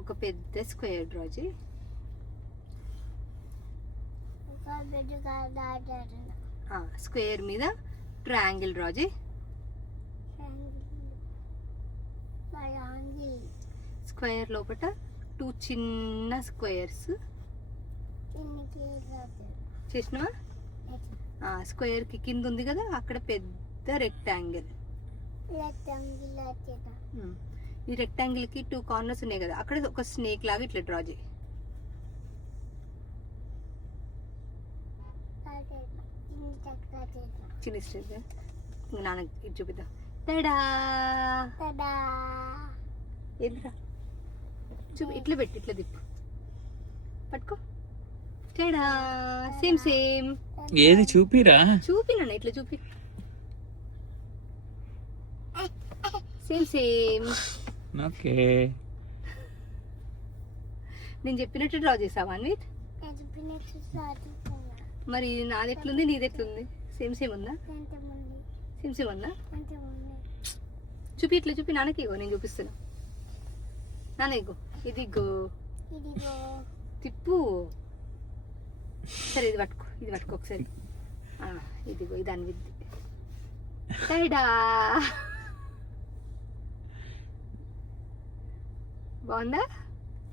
ఒక పెద్ద square draw చేయి. స్క్వేర్ మీద ట్రయాంగిల్ డ్రా చేయి. స్క్వేర్ లోపల 2 చిన్న స్క్వేర్స్ చేసినావా? స్క్వేర్ కి కింద ఉంది కదా, అక్కడ పెద్ద రెక్టాంగిల్. ఈ రెక్టాంగిల్ కి 2 కార్నర్స్ ఉన్నాయి కదా, అక్కడ ఒక స్నేక్ లాగా ఇట్లా డ్రా చేయి. చిన్న స్నేక్. నాన్న ఇది చూపిద్దాం. తడా ఏంద్రా చూపి, ఇట్లా పెట్టి ఇట్లా తిప్పు, పట్టుకో. తడా సేమ్ సేమ్. ఏది చూపిరా? చూపినా ఇట్లా చూపి. Same same. ఓకే. నేను చెప్పినట్టు డ్రా చేసావా అన్విత్? మరి నాది ఎట్లుంది, నీది ఎట్లుంది? సేమ్ సేమ్ ఉందా? సేమ్ సేమ్ ఉందా? చూపి, ఇట్లా చూపి నాన్నకి. ఇగో నేను చూపిస్తున్నా. నాన్న ఇగో, ఇది ఇగో తిప్పు. సరే ఇది పట్టుకో, ఇది పట్టుకో ఒకసారి. ఇదిగో ఇది అన్విత్. టైడా బాగుందా?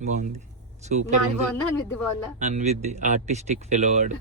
బాగుంది, సూపర్. నాది బాగుందా, అన్విత్ బాగుందా? అన్విత్ ఆర్టిస్టిక్ ఫెలో వాడు.